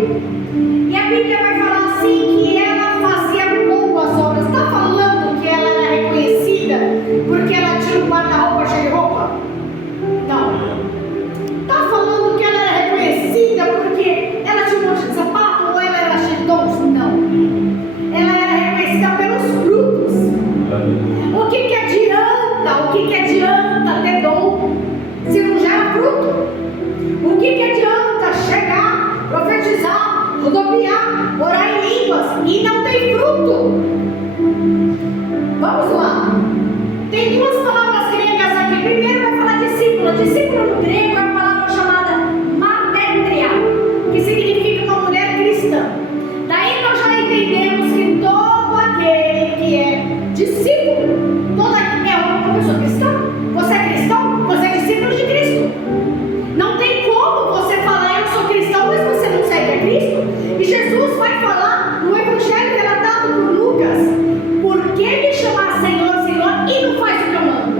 veio. E a Bíblia vai falar assim que ela fazia boas obras. Está falando que ela era reconhecida porque ela tinha um guarda-roupa cheio de roupa? Não. Está falando que ela era reconhecida porque ela tinha um monte de sapato ou ela era cheia de dons? Não. Ela era reconhecida pelos frutos. O que adianta? O que adianta ter dom se não gera fruto? O que adianta chegar, profetizar, rodopiar, orar em línguas e não tem fruto? Vamos lá. Tem duas palavras gregas aqui. Primeiro vai falar discípula. Discípula no grego é uma palavra chamada matéria, que significa uma mulher cristã. Daí nós já entendemos que todo aquele que é discípulo, toda é uma pessoa cristã. Você é cristão? Você é discípulo de Cristo. Não tem como você falar eu sou cristão, mas você não segue a Cristo. E Jesus vai falar no Evangelho relatado por Lucas: por que me chamar Senhor, Senhor e não faz o que eu mando?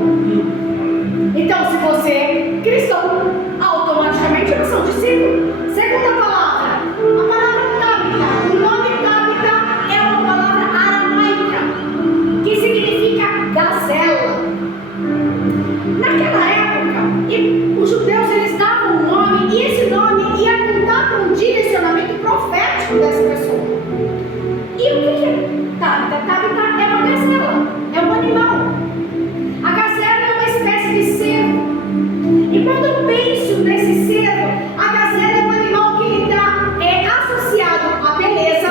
Então, se você é cristão, automaticamente você é um discípulo. Segunda palavra, a palavra Tabita. O nome Tabita é uma palavra aramaica que significa gazela. Naquela época, os judeus eles davam um nome e esse nome ia apontar para um direcionamento profético dessa pessoa. E o que é Tabita? Tabita é uma gazela, é um animal. A gazela é uma espécie de cervo. E quando eu penso nesse cervo, a gazela é um animal que ele é associado à beleza,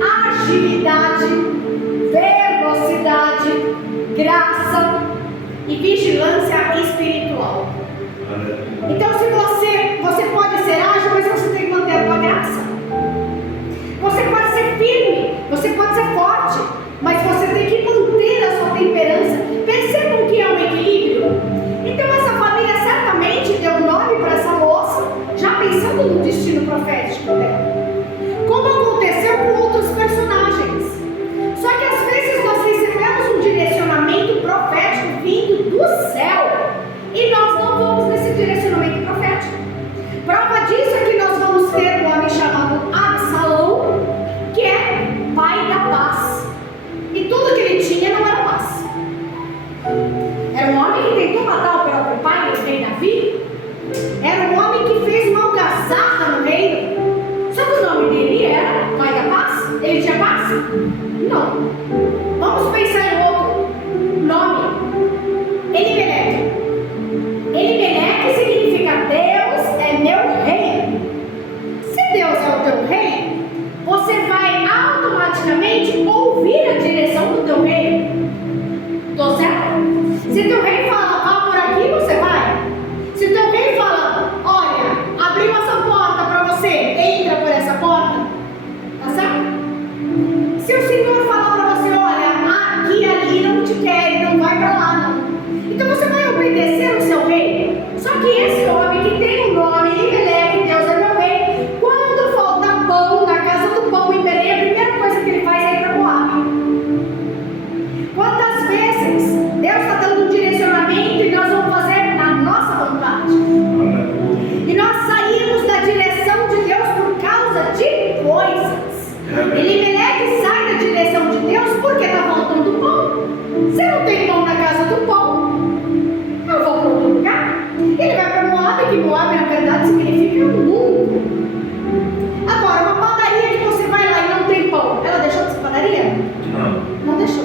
agilidade, velocidade, graça e vigilância espiritual. Então, se você pode ser ágil, mas você tem que manter a tua graça. Você pode ser firme, você pode ser forte, mas você tem que manter a sua temperança. Percebam que é um equilíbrio. Então, essa família certamente deu nome para essa moça, já pensando no destino profético dela. Como aconteceu com outros personagens. Só que às vezes nós recebemos um direcionamento profético vindo do céu e nós não vamos nesse direcionamento profético. Prova disso é que nós vamos ter um homem chamado Absalão, que é pai da paz. E tudo que ele tinha não era paz. Era um homem que tentou matar o próprio pai, o rei Davi. Era um homem que fez uma algazarra no reino. Só que o nome dele era pai da paz. Ele tinha paz? Não. Vamos pensar em outro nome. Elimeleque. Elimeleque significa Deus é meu rei. Se Deus é o teu rei, você vai automaticamente ouvir a direção do teu rei. Tô certo? Se teu rei fala, vá por aqui, você vai. Se teu rei fala, olha, abriu essa porta para você, entra por essa porta. Tá certo? Se o Senhor falar para você, olha, aqui e ali não te quer, não vai para lá não. Então você vai obedecer o seu rei. Só que esse homem que tem um nome, Elimeleque, Deus é meu rei, quando falta pão na casa do pão em Belém, a primeira coisa que ele faz é ir para Moabe. Quantas vezes Deus está dando um direcionamento e nós vamos fazer na nossa vontade? E nós saímos da direção de Deus por causa de coisas. Elimeleque sai da direção de Deus porque está faltando pão. Se não tem pão na casa do pão, eu vou para outro lugar. Ele vai para Moabe, que Moabe na verdade significa mundo. Agora, uma padaria que você vai lá e não tem pão, ela deixou de ser padaria? Não deixou.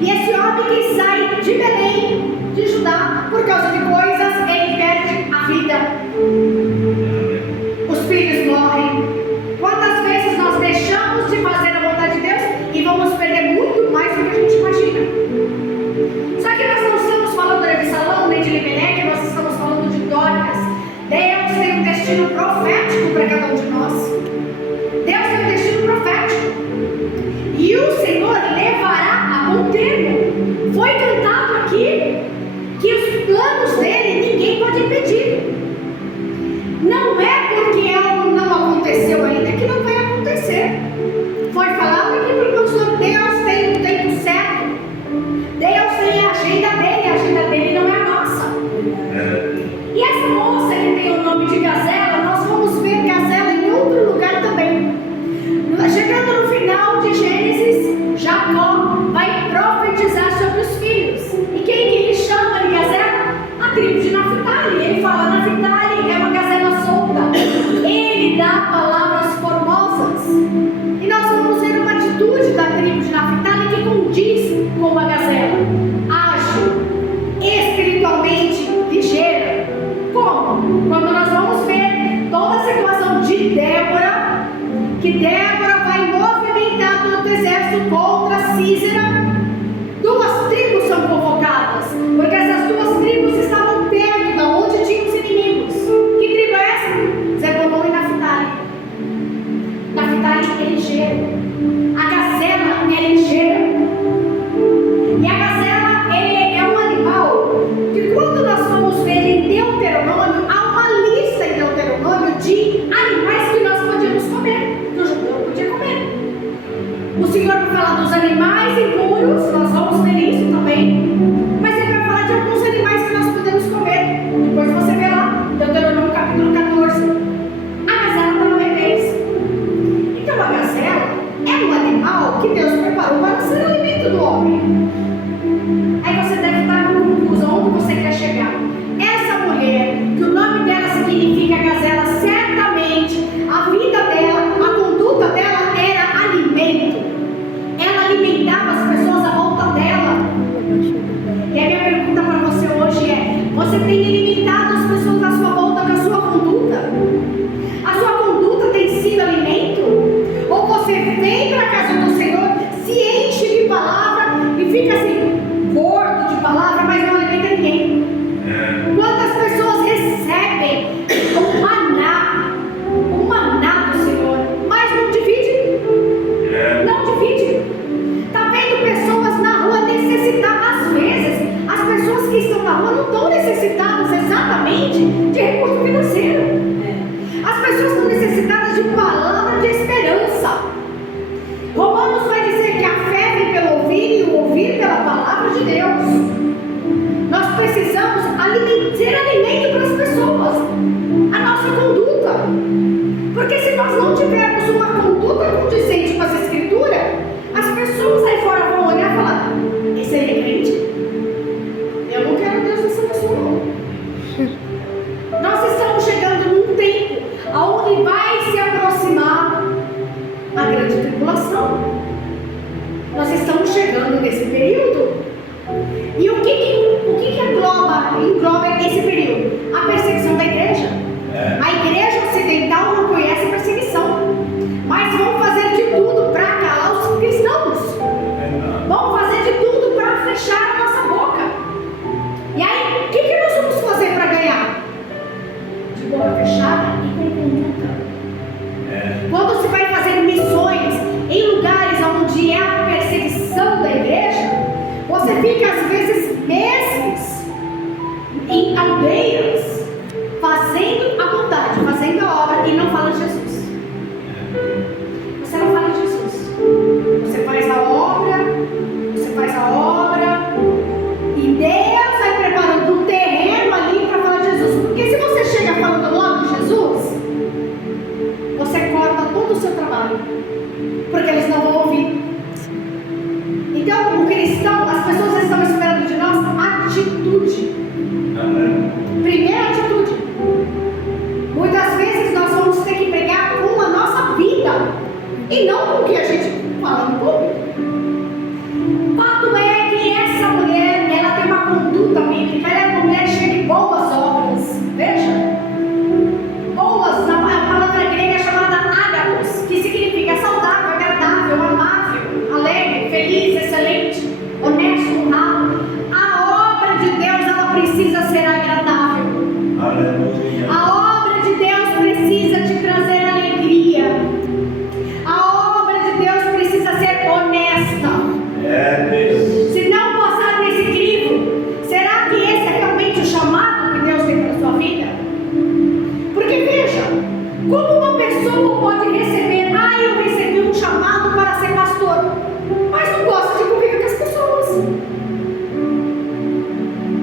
E esse homem que sai de Belém, de Judá, por causa de coisas, ele perde a vida. Os filhos morrem. Quantas vezes nós deixamos de fazer a vontade de Deus e vamos perder muito mais do que a gente imagina? Só que nós não estamos falando de Absalão nem de Elimeleque, nós estamos falando de Dorcas. Deus tem um destino profético para cada um de nós. Deus tem um destino profético. E o Senhor levará a bom termo. Foi cantado aqui que os planos dele ninguém pode impedir. Não é porque algo não aconteceu ainda que não vai acontecer. Foi falado aqui porque o Senhor Deus tem um tempo certo. Deus tem a agenda dele não é a nossa. E essa moça que tem o nome de Gazela, nós vamos ver Gazela em outro lugar. final de Gênesis, Jacó vai profetizar sobre os filhos. E quem que ele chama de gazela? A tribo de Naftali. Ele fala: Naftali é uma gazela solta. Ele dá palavras formosas. E nós vamos ver uma atitude da tribo de Naftali que condiz com a gazela. Ágil, espiritualmente ligeira. Como? Quando nós vamos ver toda a situação de Débora, que Débora vai movimentar todo o exército contra Sísera. Duas tribos são convocadas, porque essas duas tribos estavam perto de onde tinham os inimigos. Que tribo é essa? Zebulon e Naftali. Naftali é ligeiro. A gazela é ligeira. E a gazela é um animal que, quando nós vamos ver em Deuteronômio, há uma lista em Deuteronômio de animais que nós podíamos comer, que o judeu podia comer. O Senhor vai falar dos animais impuros, nós vamos ver isso também, mas Ele vai falar de alguns animais que nós podemos comer. Depois você vê lá, Deuteronômio capítulo 14. A gazela está no revés. Então a gazela é um animal que Deus preparou para ser alimento do homem. Aí você deve estar com conclusão onde você quer chegar. Essa mulher, que o nome dela significa gazela, certamente a vida dela, a conduta dela era alimento. Ela alimentava as pessoas à volta dela. E a minha pergunta para você hoje é: você tem alimentado as pessoas à sua volta com a sua conduta? A sua conduta tem sido alimento? Ou você vem para a casa do Senhor, se enche de palavra e fica assim, gordo de palavra, mas não alimenta ninguém? Quantas pessoas recebem o maná do Senhor, mas não divide? Não divide. Está vendo pessoas na rua necessitadas? Às vezes, as pessoas que estão na rua não estão necessitadas exatamente de recurso financeiro. As pessoas estão necessitadas de palavra de esperança. Romanos vai dizer que a fé vem pelo ouvir e o ouvir pela palavra de Deus. Nós precisamos ser alimento para as pessoas, a nossa conduta. Porque se nós não tivermos uma conduta condizente com as Escrituras, as pessoas aí fora vão olhar e falar: esse aí é crente? Eu não quero Deus nessa pessoa, não. Nós estamos chegando num tempo onde vai se aproximar a grande tribulação. Nós estamos chegando nesse período. E o que engloba esse período? A perseguição da igreja. A igreja ocidental não conhece perseguição, mas vão fazer de tudo para calar os cristãos. Vão fazer de tudo para fechar a nossa boca. E aí, o que nós vamos fazer para ganhar? De boca fechada e com conduta. Quando se vai fazer missões em lugares onde é a perseguição da igreja, você fica às vezes meses em aldeias fazendo a vontade, fazendo a obra e não fala de Jesus. Você não fala de Jesus. Você faz a obra e Deus vai preparando um terreno ali para falar de Jesus. Porque se você chega falando logo de Jesus, você corta todo o seu trabalho, porque eles não vão ouvir. Então, o cristão, as pessoas estão esperando de nós atitude. Primeira atitude. Muitas vezes nós vamos ter que pegar com a nossa vida e não com o que a gente fala no público. Fato é que essa mulher, ela tem uma conduta bíblica, ela é uma mulher cheia de boas obras. Veja, boas, na palavra grega é chamada ágapos, que significa saudável, agradável, amável, alegre, feliz, excelente, honesto, honrado. A obra de Deus, ela precisa ser agradável. Aleluia. A obra de Deus precisa te trazer alegria. A obra de Deus precisa ser honesta. Se não passar nesse crivo, será que esse é realmente o chamado que Deus tem para a sua vida? Porque veja, como uma pessoa pode receber: eu recebi um chamado para ser pastor, mas não gosta de conviver com as pessoas.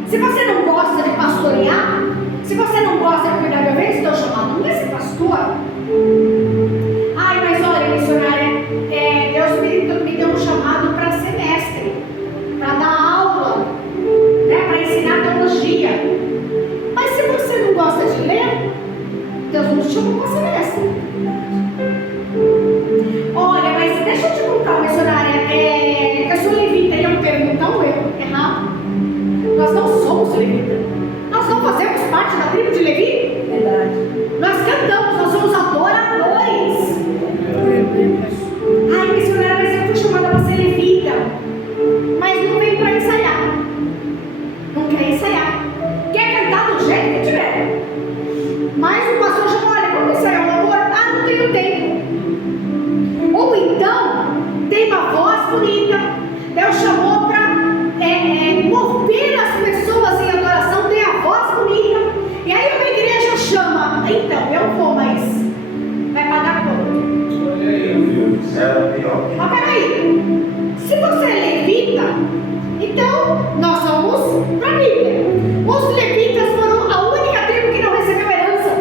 Se você não gosta de pastorear, se você não gosta de cuidar de ovelhas, seu chamado não é ser pastor. Mas olha, missionária, Deus me nos chamou para ser mestre. Olha, mas deixa eu te contar, missionária, eu sou levita e é um termo tão errado. Nós não somos levitas. Nós não fazemos parte da tribo de Levi. Verdade. Nós cantamos, nós somos adoradores. Ai, missionária, mas eu fui chamada para ser levita. Mas não vem para ensaiar. Não quer ensaiar. Quer cantar do jeito que tiver. Mas o pastor chamou, olha, vamos ensaiar o louvor? Ah, não tenho tempo. Ou então, tem uma voz bonita. Deus chamou para mover as pessoas em adoração, tem a voz bonita. E aí uma igreja chama, então, eu vou, mas vai pagar quanto? Mas peraí, se você é levita, então nós somos para a Bíblia. Os levitas foram a única tribo que não recebeu herança.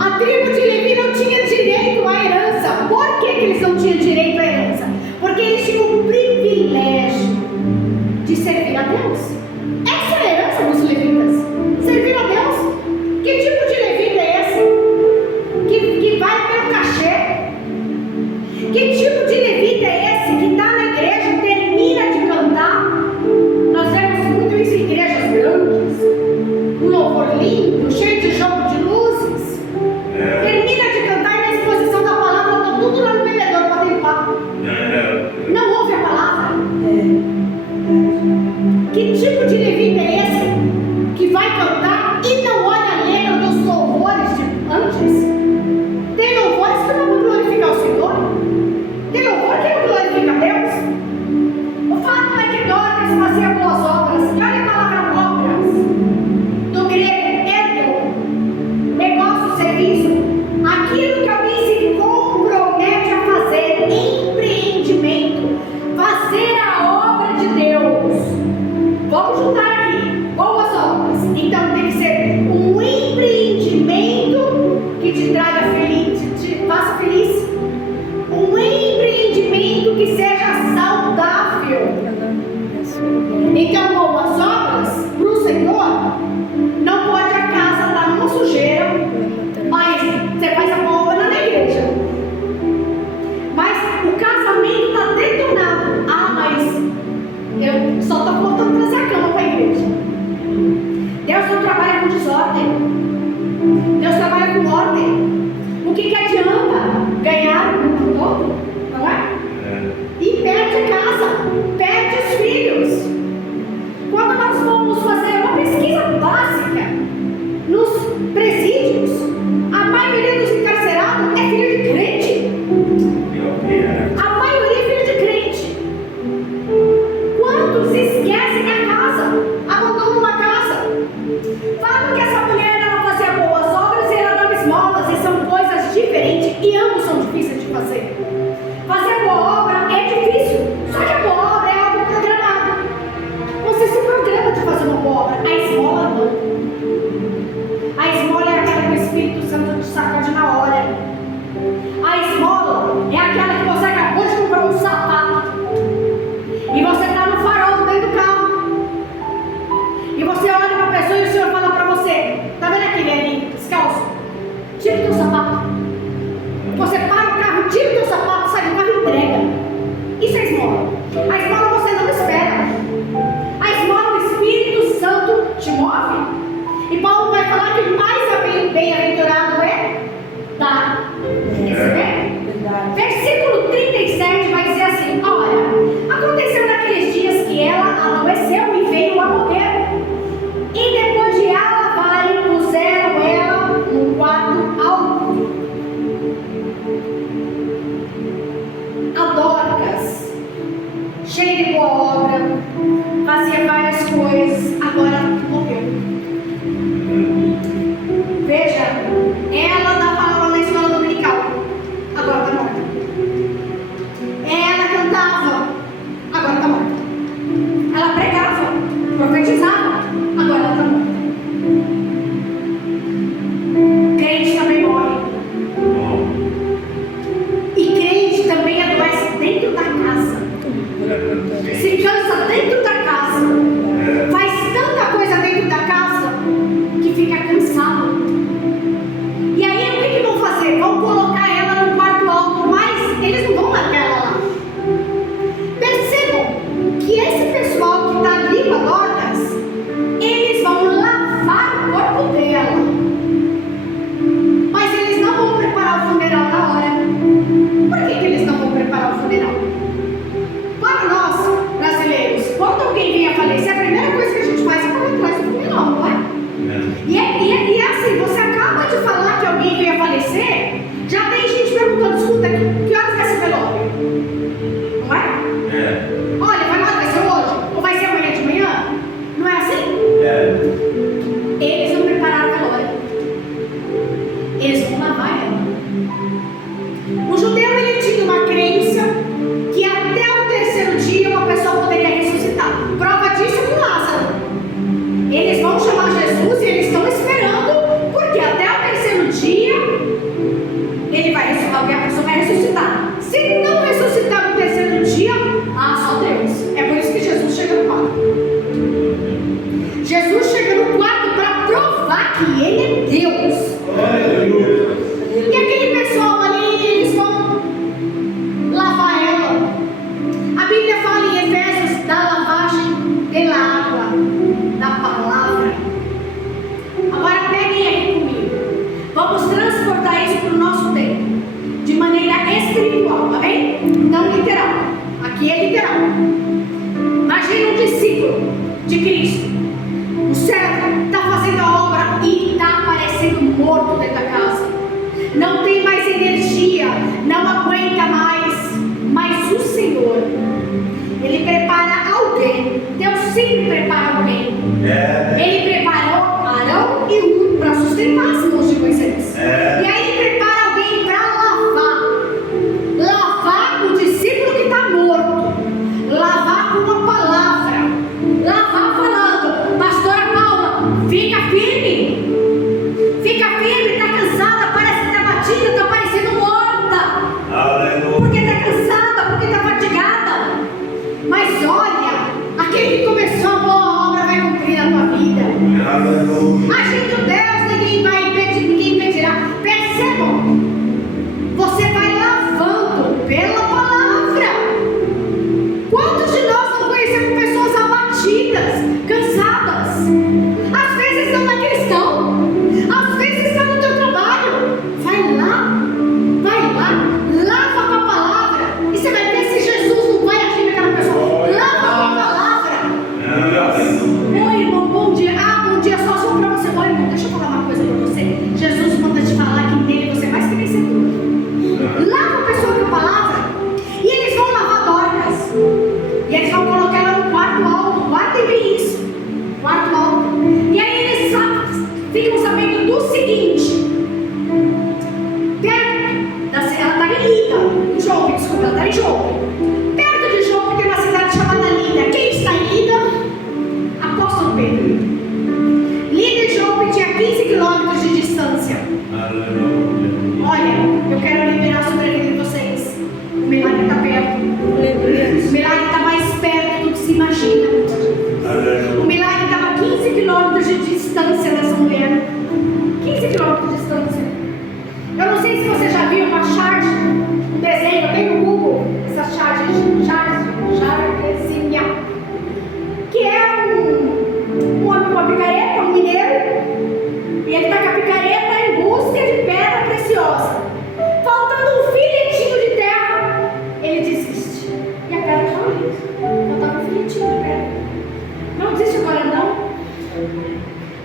A tribo de Levi não tinha direito à herança. Por que eles não tinham direito à herança? Porque eles tinham o privilégio de servir a Deus. Essa é a herança dos levitas. Servir a Deus. Que tipo de levita é esse? Que vai pelo cachê? Que tipo de levita é esse que está na igreja, termina de cantar? Nós vemos muito isso em igrejas grandes, um louvor lindo, cheio de jogo de luzes. Termina de cantar e na exposição da palavra estão tudo lá no bebedor para limpar. Não ouve a palavra. Que tipo de levita é esse que vai cantar e não olha a letra dos louvores de antes? Tem louvores que não vão glorificar o Senhor. Tem louvor que não glorifica a Deus. O fato é que Dorcas fazia boas obras. E olha a palavra obras do grego edo, negócio, serviço. Aquilo que alguém se compromete a fazer, empreendimento, fazer a obra de Deus. Vamos juntar aqui, boas obras. Então tem que ser um empreendimento que te traga feliz, te faça feliz. Um empreendimento que seja saudável. Então, boas obras para o Senhor, não pode a casa estar numa sujeira, mas você faz a boa obra na igreja. Mas o casamento está detonado. Ah, mas eu só estou voltando trazer a cama para a igreja. Deus não trabalha com desordem. Deus trabalha com ordem. O que adianta ganhar o mundo todo? Não é? E perde a casa, perde os filhos. Quando nós fomos fazer uma pesquisa básica nos presídios, a maioria dos encarcerados é filho de crente. A maioria é filho de crente. Quantos esquecem a casa, abandonam uma casa? Falam que essa mulher ela fazia boas obras e ela dava esmolas, e são coisas diferentes e ambos são difíceis de fazer. Fazer boa obra é difícil, só que a boa obra é algo programado. Você se programa de fazer uma boa obra, a esmola não. A esmola é aquela que o Espírito Santo te sacode na hora. A esmola é aquela que você acabou de comprar um sapato e você está no farol dentro do carro e você olha para a pessoa e o Senhor fala para você: tá vendo aquele ali descalço? Tira o teu sapato. Você para o carro, tira o teu sapato, sai do carro e entrega. Isso é esmola. A esmola você não espera. A esmola do Espírito Santo te move. E Paulo vai falar que mais bem-aventurado é dar e receber. Versículo 37 vai dizer assim: olha, aconteceu naqueles dias que ela adoeceu e veio a morrer. E depois de a lavarem, puseram ela num quarto alto. A Dorcas, cheia de boa obra, fazia várias coisas, agora morreu. Veja, ela dava aula na escola dominical, agora está morta. Ela cantava, agora está morta. Ela pregava, profetizava, agora ela está morta. Crente também morre. E crente também adoece dentro da casa. Se cansa dentro da casa. Faz tanta coisa literal. Aqui é literal. Imagina um discípulo de Cristo. O servo está fazendo a obra e está parecendo morto dentro da casa. Não tem mais energia, não aguenta mais. Mas o Senhor, Ele prepara alguém. Deus sempre prepara alguém. Ele preparou Arão e Hur para sustentar as mãos de Moisés. E aí Ele prepara alguém para lavar o discípulo que está morto, lavar com uma palavra, lavar falando: pastora Paula, fica firme, está cansada, parece que está batida, está parecendo morta. Porque está cansada, porque está fatigada. Mas olha, aquele que começou a boa obra vai cumprir a tua vida. Agindo Deus, ninguém impedirá. Percebam, você vai lavando pela palavra. Quantos de nós não conhecemos pessoas abatidas, cansadas? Às vezes não é cristão, às vezes está no teu trabalho. Vai lá, lava com a palavra. E você vai ver se Jesus não vai agir naquela pessoa. Lava com a palavra. Oi, irmão, bom dia. Bom dia, só para você. Oi, irmão, deixa eu falar uma coisa para você. Jesus manda te falar que nele você é mais que vencedor. Lava a pessoa com a palavra. E eles vão lavar Dorcas. E eles vão colocar ela no quarto alto. Guardem bem isso. Quarto alto. E aí eles ficam sabendo do seguinte. Ela estava em Jope, desculpa, ela estava em Jope. Perto de Jope tem uma cidade chamada Lida. Quem está em Lida? Apóstolo Pedro. Lida e Jope tinha 15 quilômetros de distância. Olha, eu quero liberar sobre a vida de vocês. O milagre está perto. O milagre está mais perto do que se imagina. O milagre estava a 15 quilômetros de distância dessa mulher. 15 quilômetros de distância. Eu não sei se você já viu uma charge, um desenho bem no Google, essa chargezinha, que é um homem com a picareta, um mineiro, e ele está com a picareta em busca de pedra preciosa. Faltando um filetinho de terra, ele desiste. E a pedra estava ali. Faltava um filetinho de pedra. Não desiste agora não.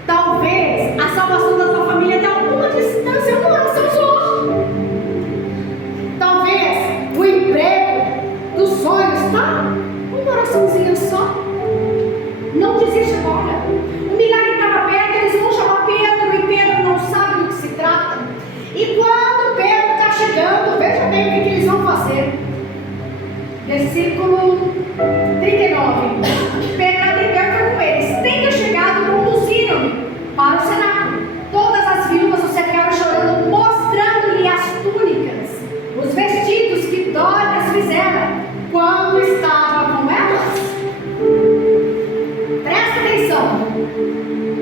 Talvez a salvação da tua família está a alguma distância, uma oração só. Talvez o emprego dos sonhos está uma oraçãozinha só. Não desiste agora. O milagre estava perto, eles vão chamar Pedro e Pedro não sabe do que se trata. E quando Pedro está chegando, veja bem o que eles vão fazer. Versículo 39. Pedro atendeu com eles: tendo chegado, conduziram-me para o cenáculo. Todas as viúvas o cercaram chorando, mostrando-lhe as túnicas, os vestidos que Dorcas fizera quando estava com elas. Presta atenção.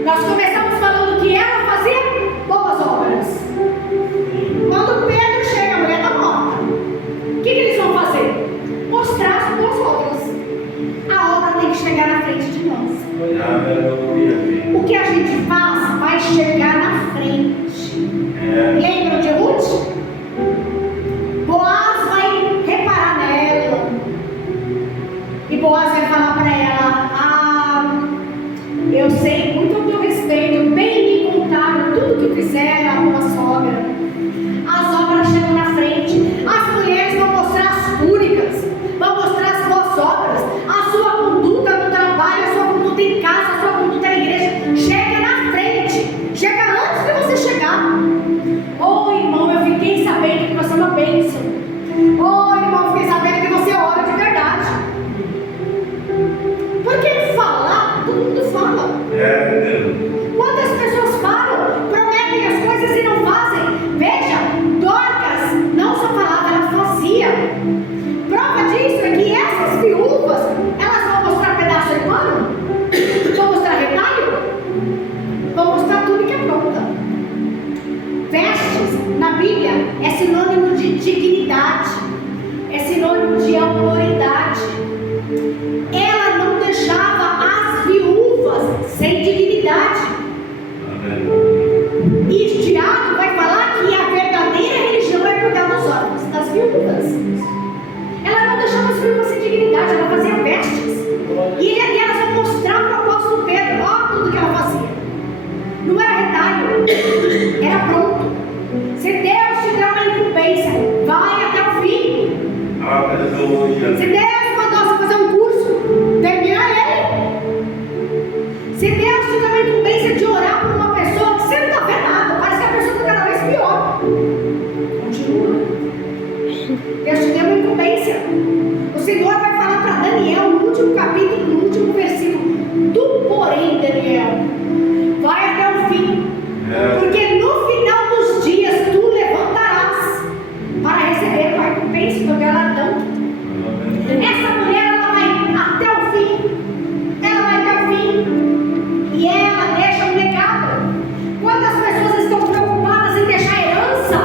Nós começamos falando que ela fazia boas obras. Quando Pedro chega, a mulher está morta. O que eles vão fazer? Mostrar as boas obras. A obra tem que chegar na frente de nós. O que a gente faz vai chegar na frente. Lembram de Ruth? Boaz vai reparar nela. E Boaz vai falar para ela: eu sei muito ao teu respeito, bem me contaram tudo que fizeram a tua sogra. As obras chegam na frente. As mulheres vão mostrar as túnicas, vão mostrar as boas obras, a sua conduta no trabalho, a sua conduta em casa, a sua conduta na igreja. Chega na frente, chega antes de você chegar. Ou E elas vão mostrar para o apóstolo Pedro, ó, tudo que ela fazia. Não era retalho, era pronto. Se Deus te der uma incumbência, vai até o fim. Se Deus mandou você fazer um curso, termina ele. Se Deus te der uma incumbência de orar por uma pessoa que você não está vendo nada, parece que a pessoa está cada vez pior, continua. Deus te deu uma incumbência. O Senhor vai falar para Daniel no último capítulo, no último versículo: tu, porém, Daniel, vai até o fim, porque no final dos dias tu levantarás para receber a recompensa do galardão. Essa mulher, ela vai até o fim. Ela vai até o fim. E ela deixa um legado. Quantas pessoas estão preocupadas em deixar herança?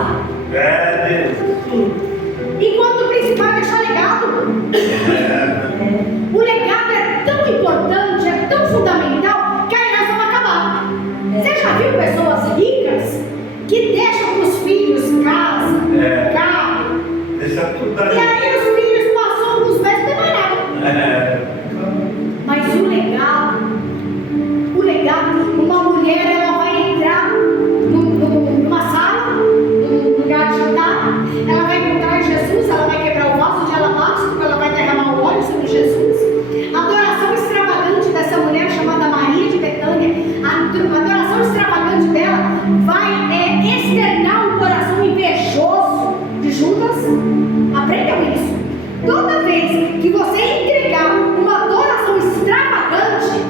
Enquanto o principal é deixar legado. O legado é tão importante, é tão fundamental, que a herança vai acabar. Você já viu pessoas ricas que deixam para os filhos casa, carro? Deixa tudo aí. E aí os filhos passam alguns meses e não tem mais nada. Mas o legado, uma mulher, ela vai entrar numa sala, num lugar de jantar, ela vai encontrar Jesus, ela vai quebrar o vaso de alabastro, ela vai derramar o óleo sobre Jesus. A adoração extravagante dessa mulher chamada Maria de Betânia, a adoração extravagante dela vai externar um coração invejoso de Judas. Aprendam isso. Toda vez que você entregar uma adoração extravagante,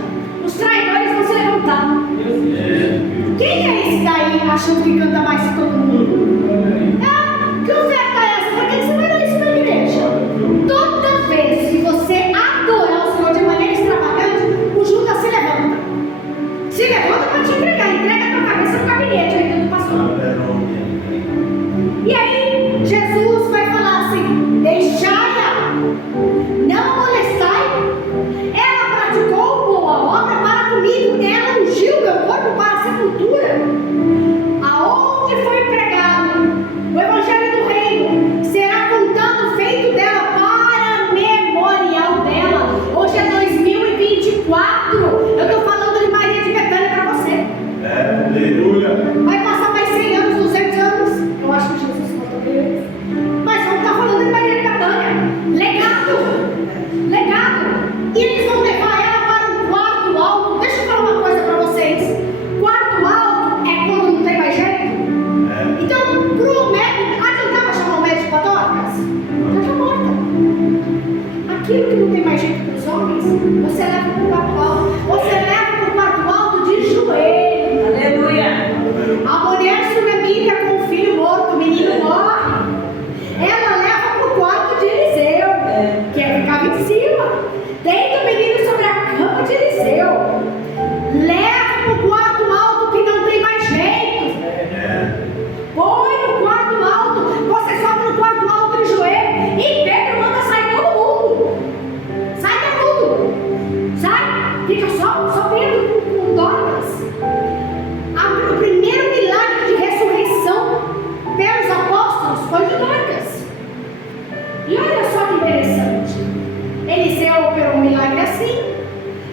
os traidores vão se levantar. Quem é esse daí achando que canta mais que todo mundo? Que oferta é essa? Por que você vai dar isso na igreja? Toda vez que você adorar o Senhor de maneira extravagante, o Judas se levanta. Se levanta para te entregar. Entrega a tua cabeça no gabinete aí do pastor. E aí, Jesus vai falar assim: deixai-a, não molestai. Ela praticou boa obra para comigo, ela ungiu meu corpo para a sepultura. Aonde foi pregado o evangelho do reino, será contado o feito dela para memorial dela. Hoje é 2024. Eu estou falando de Maria de Betânia para você. Vai passar mais 100 anos, 200 anos. Eu acho que Jesus falou deles. Mas vamos estar falando de Maria de Betânia. Legado. E eles vão levar ela para um quarto alto. Deixa eu falar uma coisa para vocês. Quarto alto é quando não tem mais jeito. Então, pro médico, adiantava chamar o médico para Dorcas? Já está morta. Aquilo que não tem mais jeito para os homens, você leva para o quarto alto. Você leva para o quarto alto de joelho. Aleluia. A mulher sunamita com o filho morto, o menino morre. Ela leva para o quarto de Eliseu, que ficava em cima. Deita o menino sobre a cama de Eliseu. Leva para o quarto alto que não tem mais jeito. Põe no quarto alto. Você sobe no quarto alto de joelho. E Pedro manda sair todo mundo. Sai todo mundo. Sai. Fica só Pedro com Dorcas. O primeiro milagre de ressurreição pelos apóstolos foi de Dorcas. E olha só que interessante. Eliseu operou um milagre assim,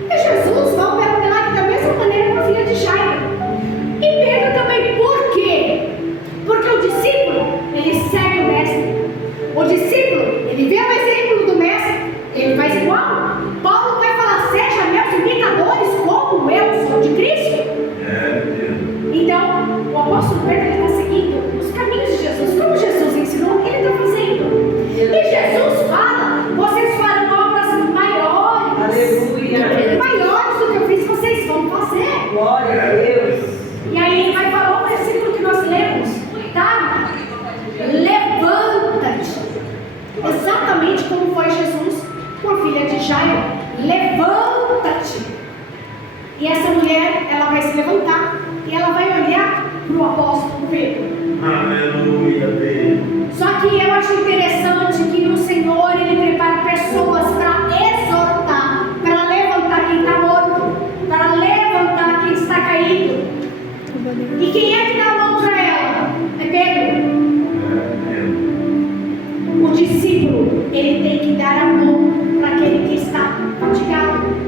e Jesus vai operar um milagre da mesma maneira com a filha de Jairo. E Pedro também. Por quê? Porque o discípulo, ele segue o mestre. O discípulo, ele vê o exemplo do mestre, ele faz igual. Paulo vai falar: seja meus imitadores como eu sou de Cristo. Então, o apóstolo Pedro está seguindo os caminhos de Jesus. Como Jesus ensinou, ele está fazendo. E Jesus fala: vocês farão obras maiores. Aleluia. Maiores do que eu fiz, vocês vão fazer. Glória a Deus. E aí ele vai falar o versículo que nós lemos, tá? Levanta-te. Exatamente como foi Jesus com a filha de Jairo. Levanta-te. E essa mulher, ela vai se levantar e ela vai olhar para o apóstolo Pedro. Aleluia, Deus. Só que eu acho interessante que no Senhor Ele prepara pessoas para exortar, para levantar quem está morto, para levantar quem está caído. E quem é que dá a mão para ela? É Pedro. O discípulo, ele tem que dar a mão para aquele que está fatigado.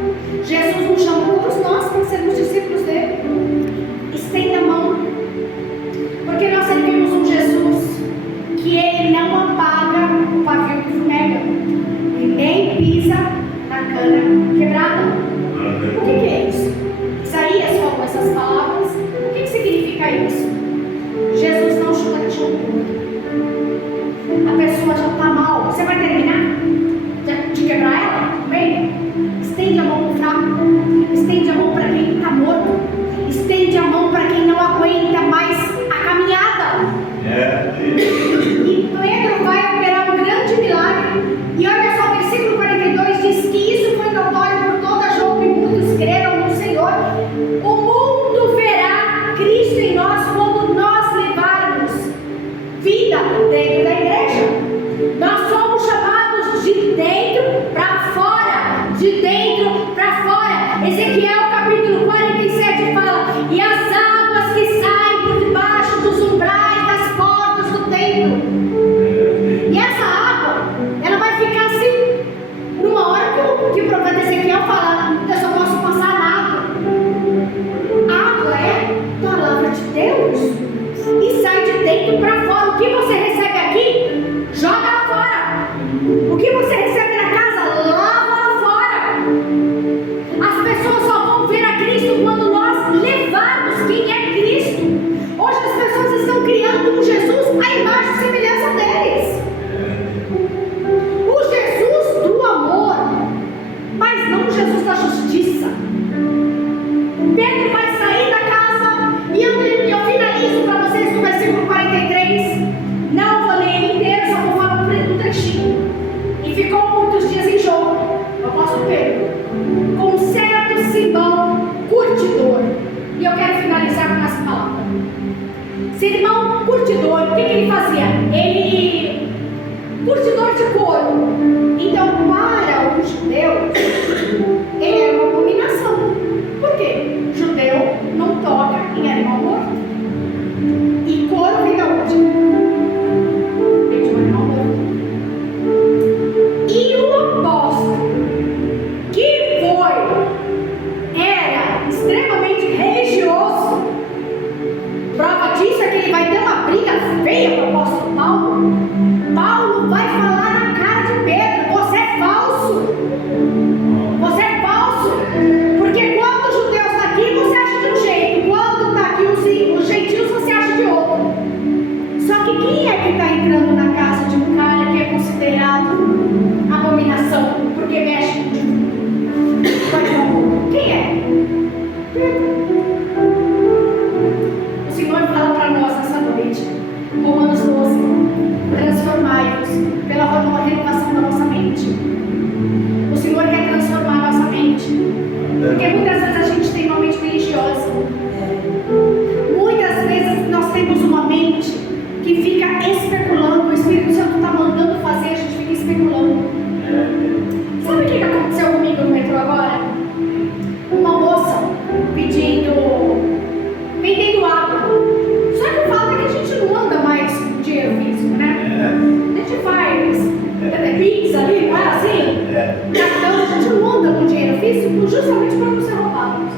justamente para não ser roubados.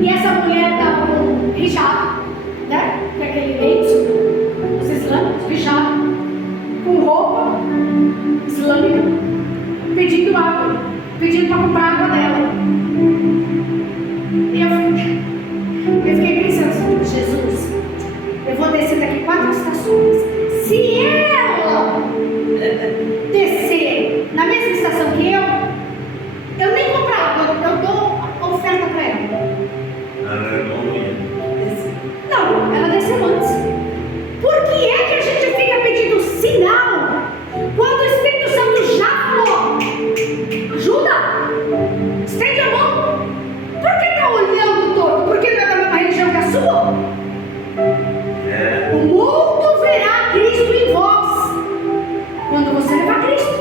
E essa mulher estava com hijab, né? Que é aquele lenço dos islâmicos, hijab, com roupa islâmica, pedindo água, pedindo para comprar água dela. E eu fiquei pensando, Jesus, eu vou descer daqui 4 estações. Se ela descer na mesma estação que eu nem compro água, eu dou a oferta para ela. Aleluia. Não, ela desceu antes. Por que é que a gente fica pedindo sinal quando o Espírito Santo já falou? Ajuda! Estende a mão! Por que está olhando todo? Porque não é da mesma religião que a sua? O mundo verá Cristo em vós quando você levar Cristo.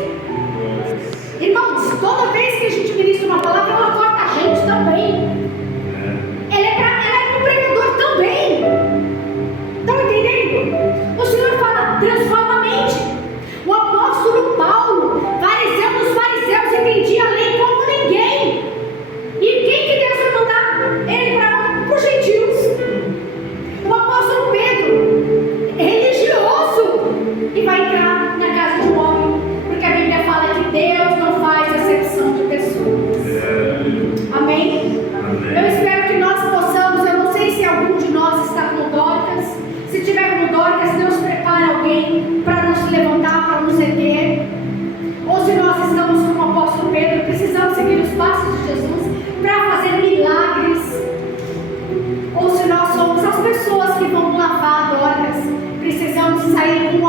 Irmãos, toda vez que a gente ministra uma palavra, ela corta a gente também. Ela é pro pregador também. Estão entendendo? O Senhor fala, transforma a mente. O apóstolo Paulo, fariseu dos fariseus, entendia a lei como ninguém. E quem que Deus vai mandar? Ele para os gentios. O apóstolo Pedro, religioso, e vai entrar na casa de um homem, porque a Bíblia fala que Deus não faz acepção de pessoas. Amém? Eu espero que nós possamos, eu não sei se algum de nós está como Dorcas. Se tiver como Dorcas, Deus prepara alguém para nos levantar, para nos erguer. Ou se nós estamos como o apóstolo Pedro, precisamos seguir os passos de Jesus para fazer milagres. Ou se nós somos as pessoas que vão lavar Dorcas, precisamos sair com